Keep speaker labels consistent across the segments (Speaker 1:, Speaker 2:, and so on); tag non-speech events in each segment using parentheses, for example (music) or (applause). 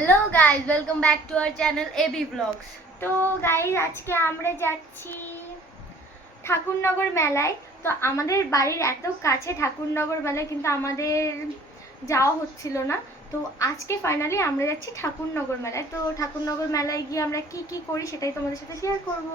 Speaker 1: Hello guys welcome back to our channel AB vlogs
Speaker 2: তো guys আজকে আমরা যাচ্ছি ঠাকুরনগর মেলায়। তো আমাদের বাড়ির এত কাছে ঠাকুরনগর মেলায় কিন্তু আমাদের যাওয়া হচ্ছিল না। তো আজকে ফাইনালি আমরা যাচ্ছি ঠাকুরনগর মেলায়। তো ঠাকুরনগর মেলায় গিয়ে আমরা কি কি করি সেটাই তোমাদের সাথে শেয়ার করব।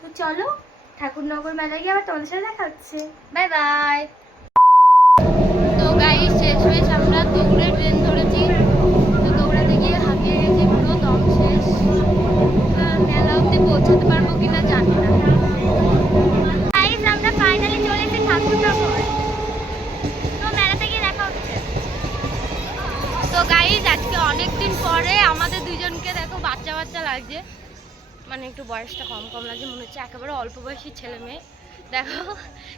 Speaker 2: তো চলো, ঠাকুরনগর মেলায় গিয়ে আবার তোমাদের সাথে দেখা হচ্ছে।
Speaker 1: বাই বাই একটু বয়সটা কম কম লাগছে মনে হচ্ছে একেবারে অল্প বয়সী ছেলে মেয়ে। দেখো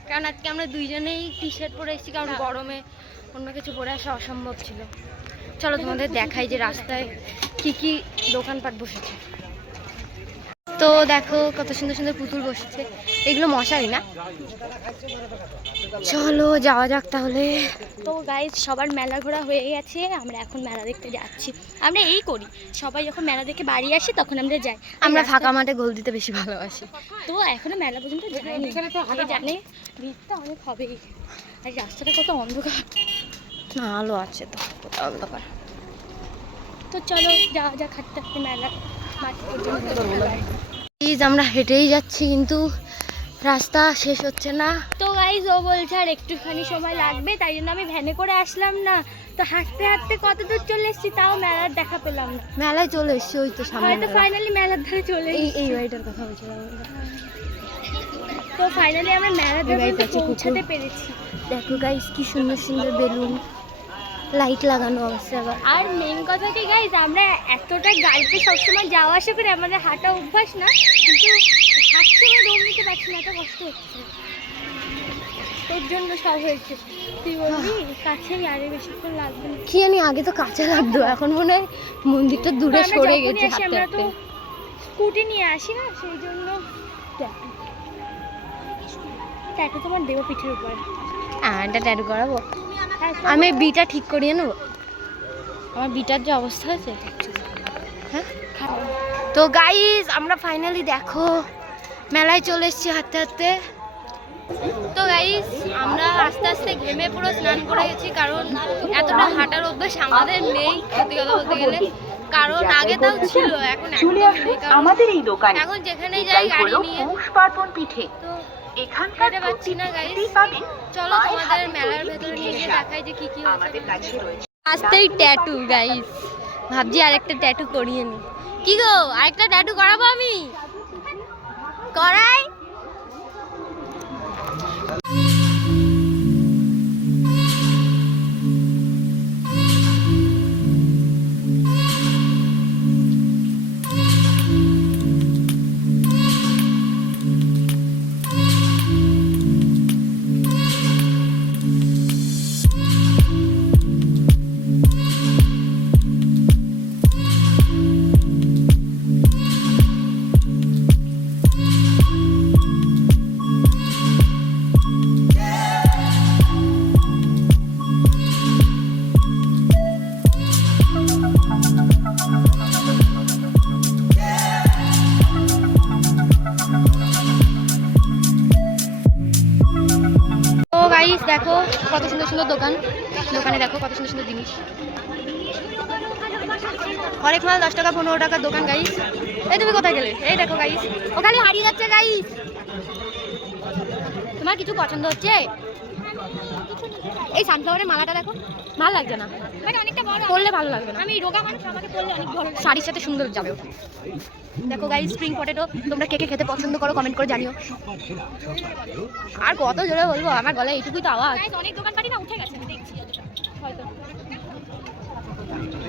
Speaker 1: কারণ আজকে আমরা দুইজনেই টি শার্ট পরে এসেছি কারণ গরমে অন্য কিছু পরে আসা অসম্ভব ছিল। চলো তোমাদের দেখাই যে রাস্তায় কি কি দোকানপাট বসেছে। তো দেখো কত সুন্দর সুন্দর পুতুল বসেছে। এগুলো মশারি না? চলো যাওয়া যাক তাহলে।
Speaker 2: তো গাইজ সবার মেলা ঘোরা হয়ে গেছে আমরা এখন মেলা দেখতে যাচ্ছি। আমরা এই করি সবাই যখন মেলা দেখে বাড়ি আসি তখন আমরা যাই।
Speaker 1: আমরা ফাঁকা মাঠে গোল দিতে বেশি ভালোবাসি।
Speaker 2: তো এখনও মেলা পর্যন্ত যাইনি। জানে ভিড়টা অনেক হবেই। আর রাস্তাটা কত অন্ধকার।
Speaker 1: না আলো আছে তো কোথাও অন্ধকার।
Speaker 2: তো চলো যাওয়া যাক হাঁটতে হাঁটতে মেলা মাঠ। পর্যন্ত
Speaker 1: প্লিজ আমরা হেঁটেই যাচ্ছি কিন্তু রাস্তা শেষ হচ্ছে না।
Speaker 2: তো গাইজ ও বলছে আর একটুখানি সময় লাগবে তাই জন্য আমি ভ্যানে করে আসলাম না। তো হাঁটতে হাঁটতে কত দূর চলে এসেছি তাও মেলার দেখা পেলাম না।
Speaker 1: মেলায় চলে এসছি ওই তো সামনে
Speaker 2: হয়তো ফাইনালি মেলার ধারে চলে
Speaker 1: এই। এই বাড়িটার কথা বলছিলাম
Speaker 2: তো ফাইনালি আমরা মেলার ধারে। পৌঁছাতে পেরেছি।
Speaker 1: দেখো গাইস কি সুন্দর সুন্দর বেলুন। লাইট লাগানো আছে আবার।
Speaker 2: আর মেন কথা কি গাইজ আমরা এতটা গাড়িতে সবসময় যাওয়া আসা করে আমাদের হাঁটা অভ্যাস না কিন্তু হাঁটতে আমরা দম নিতে পারছি না এত কষ্ট হচ্ছে। তোর জন্য সব হয়েছে। তুই বলবি কাছেই আরে বেশিক্ষণ লাগবে
Speaker 1: কি জানি আগে তো কাঁচা লাগতো এখন মনে হয় মন্দিরটা দূরে সরে গেছে হাঁটতে হাঁটতে।
Speaker 2: স্কুটি নিয়ে আসি না সেই জন্য ট্যাটু। তোমার দেবো পিঠের উপর।
Speaker 1: হ্যাঁ এটা ট্যাটু করাবো আমি বিটা ঠিক করিয়ে নেব আমার বিটার যে অবস্থা হয়েছে হ্যাঁ তো গাইজ আমরা ফাইনালি দেখো মেলায় চলে এসেছি হাঁটতে হাঁটতে তো গাইজ আমরা আস্তে আস্তে ঘেমে পুরো স্নান করে গেছি কারণ এতটা হাঁটার অভ্যাস আমাদের নেই সত্যি কথা বলতে গেলে। কারণ আগে তাও ছিল এখন
Speaker 3: আমাদের এই দোকানে
Speaker 1: এখন যেখানেই যাই গাড়ি নিয়ে।
Speaker 3: পৌষ পার্বণ পিঠে।
Speaker 1: তো
Speaker 3: এখানকার
Speaker 1: পাচ্ছি না চলো তোমাদের মেলার
Speaker 3: তৈরি
Speaker 1: ভেতরে নিয়ে। দেখাই যে কি কি
Speaker 3: আমাদের কাছে রয়েছে।
Speaker 1: ট্যাটু গাইস ভাবছি আরেকটা ট্যাটু করিয়ে নি। কি গো? আরেকটা ট্যাটু করাবো আমি? করাই দোকানে দেখো কত সুন্দর সুন্দর জিনিস। হরেক মাল, দশ টাকা, পনেরো টাকার দোকান গাইস এই তুমি কোথায় গেলে? এই দেখো গাইস ওখানে হারিয়ে যাচ্ছে গাইস তোমার কিছু পছন্দ হচ্ছে? এই সানফ্লাওয়ারের মালাটা দেখো। ভালো লাগছে না। পরলে ভালো লাগবে না।
Speaker 2: আমি রোগা মানুষ আমাকে অনেক ভালো
Speaker 1: শাড়ির সাথে সুন্দর যাবে। দেখো গাই স্প্রিং পটেটো তোমরা কে কে খেতে পছন্দ করো কমেন্ট করে জানিও। আর কত জোরে বলব আমার গলায় এইটুকুই তো আওয়াজ।
Speaker 2: অনেক দোকানপাটি না উঠে গেছে দেখছি। হয়তো।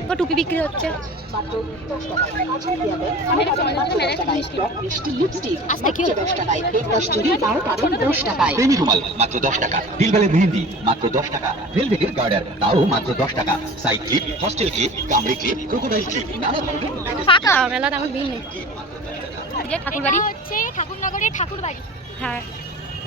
Speaker 1: তো টুপি বিক্রি হচ্ছে।
Speaker 4: প্রেমী রুমাল মাত্র দশ টাকা দিলবেলে মেহেন্দি মাত্র দশ টাকা ভেলভেটের গার্ডার তাও মাত্র দশ টাকা সাইড ক্লিপ হস্টেল ক্লিপ কামড়ে ক্লিপ ক্রোকোডাইল ক্লিপ নানা
Speaker 1: ফাঁকা মেলা তেমন ভিড় নেই। ঠাকুর বাড়ি
Speaker 2: হচ্ছে ঠাকুরনগরের ঠাকুর বাড়ি
Speaker 1: হ্যাঁ।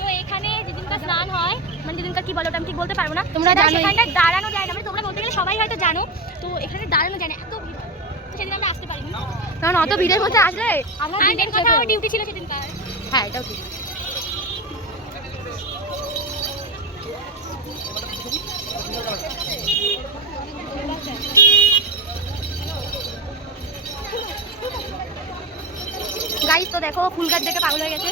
Speaker 2: তো এখানে যেদিনকার স্নান হয় মানে যেদিনকার কি বলো ওটা আমি ঠিক বলতে পারব না।
Speaker 1: তোমরা
Speaker 2: সেটা
Speaker 1: জানোই।
Speaker 2: দাঁড়ানো যায় না মানে তোমরা বলতে গেলে সবাই হয়তো জানো। তো এখানে দাঁড়ানো যায় না এত ভিড়। তো
Speaker 1: কারণ অত ভিড়ের মধ্যে আসলে
Speaker 2: আমার দিনের কথা ডিউটি ছিল সেদিন
Speaker 1: হ্যাঁ এটাও ঠিক। তো দেখো ফুল গাছ দেখে পাগল হয়ে গেছে।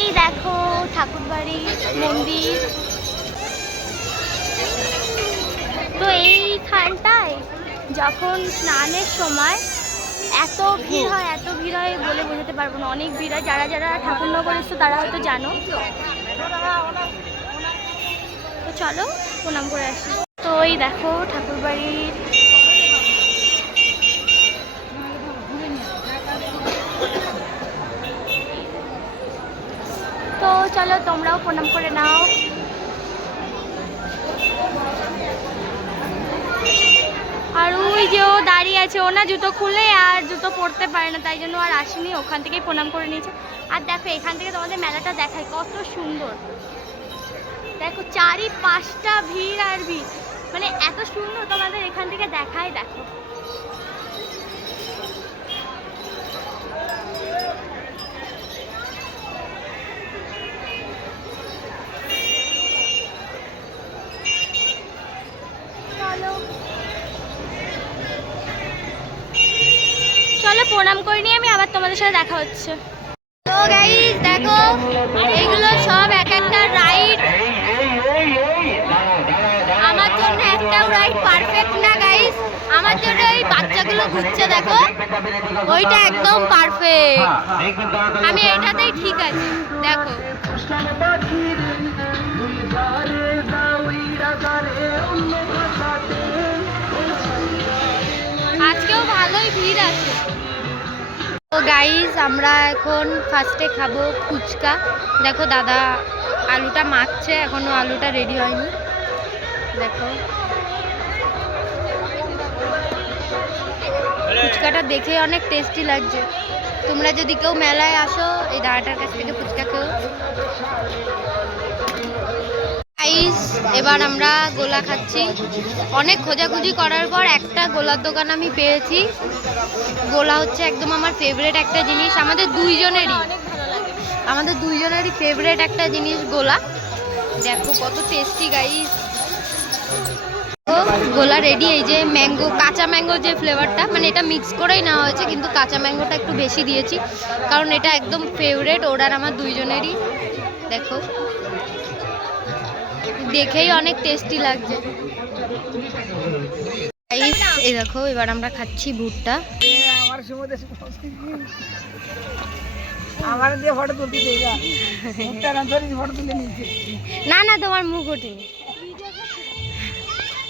Speaker 1: এই দেখো, ঠাকুরবাড়ি, মন্দির। তো এইখানটায় যখন স্নানের সময় এত ভিড় হয়, এত ভিড় হয় বলে বোঝাতে পারব না। অনেক ভিড় হয়। যারা যারা ঠাকুরনগর এসছো, তারা হয়তো জানো। তো চলো, প্রণাম করে আসি। তো এই দেখো, ঠাকুরবাড়ির চলো, তোমরাও প্রণাম করে নাও। আর ওই যে ও দাঁড়িয়ে আছে, ও না জুতো খুলে আর জুতো পরতে পারে না, তাই জন্য আর আসেনি, ওখান থেকেই প্রণাম করে নিয়েছে। আর দেখো, এখান থেকে তোমাদের মেলাটা দেখায় কত সুন্দর। দেখো চারি পাঁচটা ভিড় আর ভিড়। মানে এত সুন্দর তোমাদের এখান থেকে দেখায়, দেখো। চলো। প্রণাম করে নিয়ে আমি আবার তোমাদের সাথে দেখা হচ্ছে। গাইস দেখো, এইগুলো সব এক একটা রাইড আমার জন্য একটাও রাইড পারফেক্ট না গাইস আমার জন্য ওই বাচ্চাগুলো ঘুরছে, দেখো। ওইটা একদম পারফেক্ট আমি এটাতেই ঠিক আছি, দেখো। তো গাইস আমরা এখন ফার্স্টে খাব ফুচকা। দেখো দাদা আলুটা মাখছে, এখনও আলুটা রেডি হয়নি। দেখো। ফুচকাটা দেখে অনেক টেস্টি লাগছে। তোমরা যদি কেউ মেলায় আসো, এই দাদাটার কাছ থেকে ফুচকা খেও। গাইস এবার আমরা গোলা খাচ্ছি। অনেক খোঁজাখুঁজি করার পর একটা গোলার দোকান আমি পেয়েছি। গোলা হচ্ছে একদম আমার ফেভারেট একটা জিনিস। আমাদের দুইজনেরই। আমাদের দুইজনেরই ফেভারেট একটা জিনিস গোলা। দেখো কত টেস্টি গাইস গোলা রেডি এই যে ম্যাঙ্গো কাঁচা ম্যাঙ্গো যে ফ্লেভারটা মানে এটা মিক্স করেই নেওয়া হয়েছে, কিন্তু কাঁচা ম্যাঙ্গোটা একটু বেশি দিয়েছি। কারণ এটা একদম ফেভারেট ওর আর আমার দুইজনেরই। দেখো। দেখেই অনেক টেস্টি লাগছে। এই দেখো এবার আমরা খাচ্ছি ভুট্টা।
Speaker 5: আমার সময় আমার দিয়ে ফটো তুলতে না না ফটো তুলে
Speaker 1: না না তোমার মুখ ওঠেনি।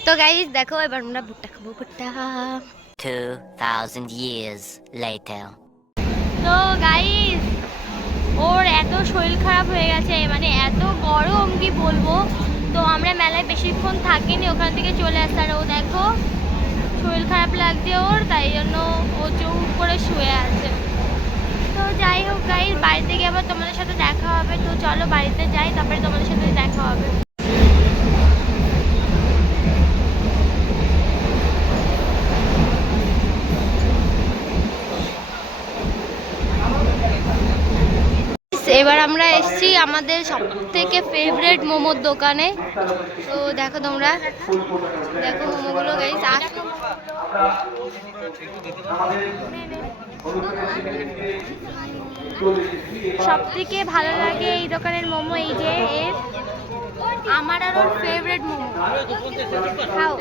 Speaker 1: তো গাইস দেখো এবার আমরা ভুট্টা খাব ভুট্টা।
Speaker 6: 2,000 years later.
Speaker 1: তো গাইস ওর এত শরীর খারাপ হয়ে গেছে মানে এত গরম কি বলব? তো আমরা মেলায় বেশিক্ষণ থাকিনি, ওখান থেকে চলে আসতে আর ও দেখো, শরীর খারাপ লাগছে ওর, তাই জন্য ও চুপ করে শুয়ে আছে। তো যাই হোক গাই বাড়িতে গিয়ে আবার তোমাদের সাথে দেখা হবে। তো চলো বাড়িতে যাই, তারপরে তোমাদের সাথে দেখা হবে। এবার আমরা এসেছি আমাদের সব থেকে ফেভারেট মোমোর দোকানে। তো দেখো তোমরা। দেখো মোমোগুলো গাইস সব থেকে ভালো লাগে এই দোকানের মোমো এই যে, এর আমার আর ফেভারেট মোমো। খাও।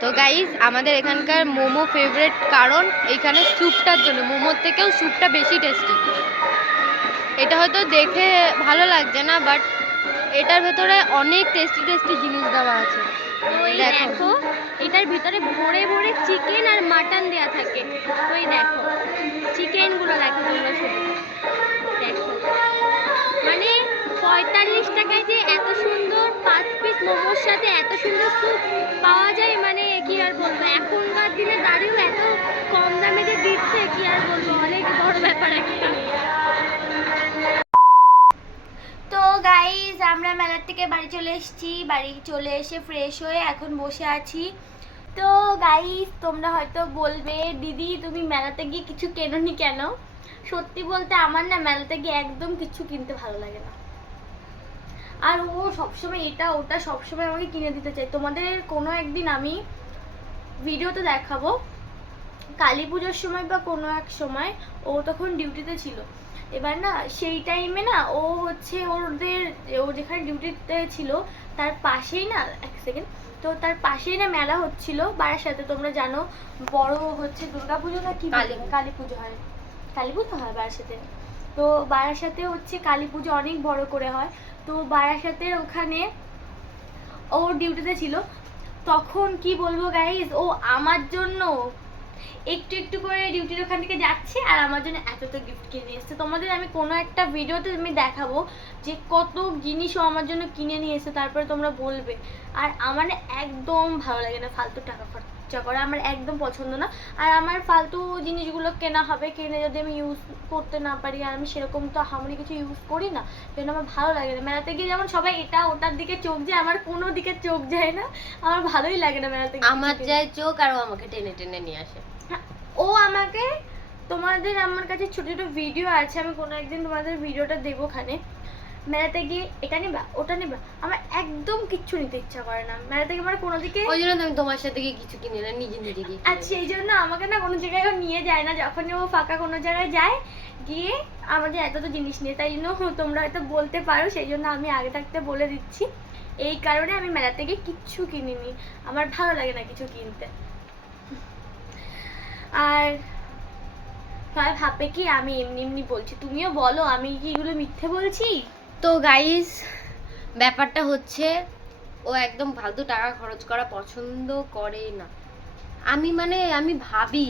Speaker 1: তো গাইস আমাদের এখানকার মোমো ফেভারেট কারণ এখানে স্যুপটার জন্য। মোমোর থেকেও স্যুপটা বেশি টেস্টি এটা হয়তো দেখে ভালো লাগছে না বাট এটার ভেতরে অনেক টেস্টি টেস্টি জিনিস দেওয়া আছে। দেখো। এটার ভিতরে ভরে ভরে চিকেন আর মাটন দেওয়া থাকে। তো এই দেখো চিকেনগুলো দেখো তোমরা শুধু দেখো। মানে পঁয়তাল্লিশ টাকায় যে এত সুন্দর পাঁচ পিস মোমোর সাথে এত সুন্দর স্যুপ পাওয়া যায় মানে কি আর বলব? এখনকার দিনে দাঁড়িয়েও এত কম দামে যে দিচ্ছে কি আর বলব? অনেক বড় ব্যাপার একটা।
Speaker 2: গাইজ আমরা মেলার থেকে বাড়ি চলে এসেছি। বাড়ি চলে এসে ফ্রেশ হয়ে এখন বসে আছি। তো গাইজ তোমরা হয়তো বলবে, দিদি, তুমি মেলাতে গিয়ে কিছু কেননি কেন? সত্যি বলতে আমার না মেলাতে গিয়ে একদম কিছু কিনতে ভালো লাগে না। আর ও সবসময় এটা, ওটা সবসময় আমাকে কিনে দিতে চাই তোমাদের কোনো একদিন আমি ভিডিওতে দেখাবো। কালী পুজোর সময় বা কোনো এক সময় ও তখন ডিউটিতে ছিল। এবার না সেই টাইমে না ও হচ্ছে ওদের ও যেখানে ডিউটিতে ছিল তার পাশেই না এক সেকেন্ড তো তার পাশেই না মেলা হচ্ছিল সাথে তোমরা জানো বড় হচ্ছে দুর্গাপুজো না কি
Speaker 1: কালী
Speaker 2: পুজো। হয় কালী পুজো হয় বারাসাতে। তো বারাসাতে হচ্ছে কালী পুজো অনেক বড় করে হয় তো বারাসাতের ওখানে ও ডিউটিতে ছিল তখন কি বলব গাইজ ও আমার জন্য একটু একটু করে ডিউটির ওখান থেকে যাচ্ছে আর আমার জন্য এত তো গিফট কিনে এসছে। তোমাদের আমি কোনো একটা ভিডিওতে আমি দেখাবো যে কত জিনিস ও আমার জন্য কিনে নিয়ে এসেছে, তারপরে তোমরা বলবে। আর আমার একদম ভালো লাগে না ফালতু টাকা খরচা করা আমার একদম পছন্দ না। আর আমার ফালতু জিনিসগুলো কেনা হবে কিনে যদি আমি ইউজ করতে না পারি আর আমি সেরকম তো হামনি কিছু ইউজ করি না সেজন্য আমার ভালো লাগে না। মেলাতে গিয়ে যেমন সবাই এটা ওটার দিকে চোখ যায় আমার কোনো দিকে চোখ যায় না আমার ভালোই লাগে না মেলাতে
Speaker 1: আমার যায় চোখ আর ও আমাকে টেনে টেনে নিয়ে আসে।
Speaker 2: হ্যাঁ, ও আমাকে তোমাদের আমার কাছে ছোট ছোট ভিডিও আছে আমি কোনো একদিন তোমাদের ভিডিওটা দেবো ওখানে। মেলাতে গিয়ে এটা নেবা ওটা নেবা আমার একদম কিচ্ছু নিতে ইচ্ছা করে না। মেলাতে গিয়ে আমার কোনো দিকে
Speaker 1: ওই জন্য আমি তোমার সাথে গিয়ে কিছু কিনি না নিজে নিজে গিয়ে
Speaker 2: আর সেই জন্য আমাকে না কোনো জায়গায় নিয়ে যায় না যখনই ও ফাঁকা কোনো জায়গায় যায় গিয়ে আমাদের এত তো জিনিস নিয়ে তাই জন্য তোমরা হয়তো বলতে পারো সেই জন্য আমি আগে থাকতে বলে দিচ্ছি। এই কারণে আমি মেলাতে গিয়ে কিচ্ছু কিনিনি আমার ভালো লাগে না কিছু কিনতে। আর সবাই ভাববে কি আমি এমনি এমনি বলছি তুমিও বলো আমি কি এগুলো মিথ্যে বলছি?
Speaker 1: তো গাইস ব্যাপারটা হচ্ছে ও একদম ফালতু টাকা খরচ করা পছন্দ করে না। আমি মানে আমি ভাবি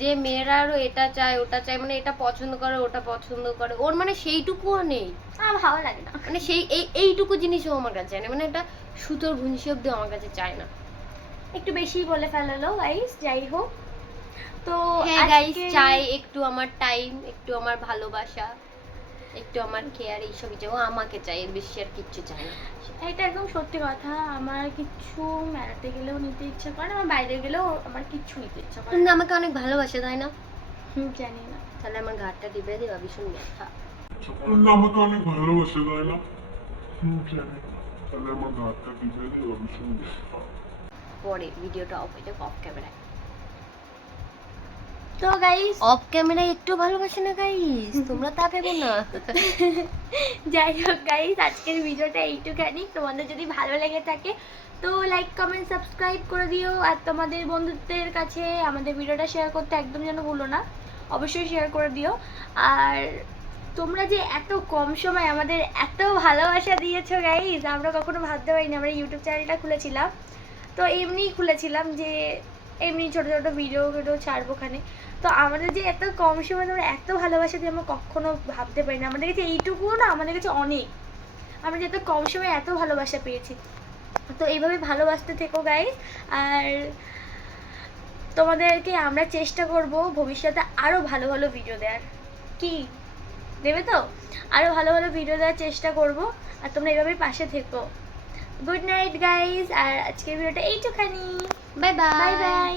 Speaker 1: যে মেয়েরারও এটা চায় ওটা চায় মানে এটা পছন্দ করে ওটা পছন্দ করে। ওর মানে সেইটুকুও নেই।
Speaker 2: আমার ভালো লাগে না।
Speaker 1: মানে সেই এই এইটুকু জিনিসও আমার কাছে চায় না। মানে এটা সুতোর ঘুঞ্চি অব্দি আমার কাছে চায় না।
Speaker 2: একটু বেশি বলে ফেলালো গাইস যাই হোক। তো
Speaker 1: হ্যাঁ গাইস চাই একটু আমার টাইম একটু আমার ভালোবাসা। একটু আমার কেয়ার এইসব কিছু। ও আমাকে চাই এর বেশি আর কিচ্ছু চায় না।
Speaker 2: এটা একদম সত্যি কথা। আমার কিছু মেলাতে গেলেও নিতে ইচ্ছা করে না আমার বাইরে গেলেও আমার কিচ্ছু নিতে ইচ্ছা করে
Speaker 1: কিন্তু
Speaker 2: না
Speaker 1: আমাকে অনেক ভালোবাসে তাই না?
Speaker 2: হুম, জানি না।
Speaker 1: তাহলে আমার ঘাটটা টিপে দেবা ভীষণ ব্যথা।
Speaker 6: না আমাকে অনেক ভালোবাসে তাই না? হুম জানি তাহলে আমার ঘাটটা টিপে দিয়ে ভীষণ ব্যথা।
Speaker 1: পরে ভিডিওটা অফ হয়ে যাবে অফ ক্যামেরায়
Speaker 2: তো গাইস
Speaker 1: অফ ক্যামেরায় একটু ভালোবাসে না গাইস (laughs) তোমরা তা ভেবো না।
Speaker 2: যাই হোক গাইস আজকের ভিডিওটা এইটুখানি। তোমাদের যদি ভালো লেগে থাকে তো লাইক কমেন্ট সাবস্ক্রাইব করে দিও। আর তোমাদের বন্ধুদের কাছে আমাদের ভিডিওটা শেয়ার করতে একদম যেন ভুলো না অবশ্যই শেয়ার করে দিও। আর তোমরা যে এত কম সময় আমাদের এত ভালোবাসা দিয়েছ গাইজ আমরা কখনো ভাবতে পারিনি আমরা ইউটিউব চ্যানেলটা খুলেছিলাম। তো এমনিই খুলেছিলাম যে এমনি ছোটো ছোটো ভিডিও ভিডিও ছাড়বো ওখানে। তো আমাদের যে এত কম সময় তোমরা এত ভালোবাসা দিয়ে আমরা কখনো ভাবতে পারি না। আমাদের কাছে এইটুকুও না আমাদের কাছে অনেক। আমরা যে এত কম সময়ে এত ভালোবাসা পেয়েছি। তো এইভাবে ভালোবাসতে থেকো গাইজ আর তোমাদেরকে আমরা চেষ্টা করব ভবিষ্যতে আরও ভালো ভালো ভিডিও দেওয়ার কি? দেবে তো? আরও ভালো ভালো ভিডিও দেওয়ার চেষ্টা করব। আর তোমরা এইভাবেই পাশে থেকো। গুড নাইট গাইজ আর আজকের ভিডিওটা এইটুখানি।
Speaker 1: Bye bye
Speaker 2: bye bye